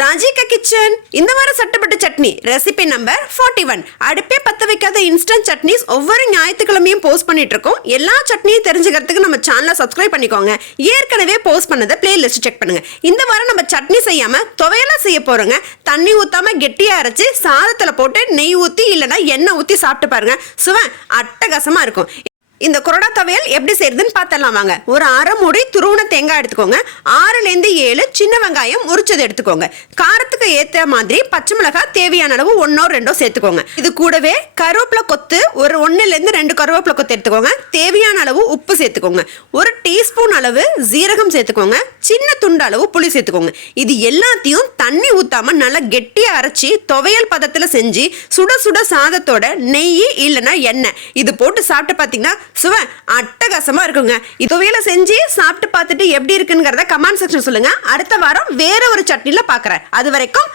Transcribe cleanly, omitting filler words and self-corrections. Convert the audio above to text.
ராஜிகா kitchen இந்த வாரம் சட்டப்பட்ட chutney recipe number 41. அடுப்பே பத்த வைக்காத இன்ஸ்டன்ட் சட்னிஸ் ஒவ்வொரு ஞாயிற்றுக்கிழமையும் போஸ்ட் பண்ணிட்டு இருக்கோம். எல்லா சட்னியும் தெரிஞ்சுக்கிறதுக்கு நம்ம சேனலை சப்ஸ்கிரைப் பண்ணிக்கோங்க. ஏற்கனவே போஸ்ட் பண்ணதை பிளேலிஸ்ட் செக் பண்ணுங்க. இந்த வாரம் நம்ம சட்னி செய்யாம துவையலா செய்ய போறோங்க. தண்ணி ஊத்தாம கெட்டியா அரைச்சு சாதத்துல போட்டு நெய் ஊத்தி இல்லைன்னா எண்ணெய் ஊத்தி சாப்பிட்டு பாருங்க. சுவை அட்டகாசமா இருக்கும். இந்த கொரோனா துவையல் எப்படி செய்யறதுன்னு பார்த்தலாம் வாங்க. ஒரு அரை மூடி துருவன தேங்காய் எடுத்துக்கோங்க. 6லேருந்து 7 சின்ன வெங்காயம் உரிச்சது எடுத்துக்கோங்க. காரத்துக்கு ஏற்ற மாதிரி பச்சை மிளகாய் தேவையான அளவு 1 or 2 சேர்த்துக்கோங்க. இது கூடவே கருவேப்பிலை கொத்து ஒரு 1லேருந்து 2 கருவேப்பிலை கொத்து எடுத்துக்கோங்க. தேவையான அளவு உப்பு சேர்த்துக்கோங்க. 1 டீஸ்பூன் அளவு ஜீரகம் சேர்த்துக்கோங்க. சின்ன துண்டு அளவு புளி சேர்த்துக்கோங்க. இது எல்லாத்தையும் தண்ணி ஊத்தாம நல்லா கெட்டியா அரைச்சி துவையல் பதத்துல செஞ்சு சுட சுட சாதத்தோட நெய் இல்லைன்னா எண்ணெய் இது போட்டு சாப்பிட்டு பார்த்தீங்கன்னா சுவை அட்டகாசமா இருக்குங்க. துவையலை செஞ்சு சாப்பிட்டு பார்த்துட்டு எப்படி இருக்குங்கிறத கமெண்ட் செக்ஷன் சொல்லுங்க. அடுத்த வாரம் வேற ஒரு சட்னில பார்க்குறேன். அது வரைக்கும்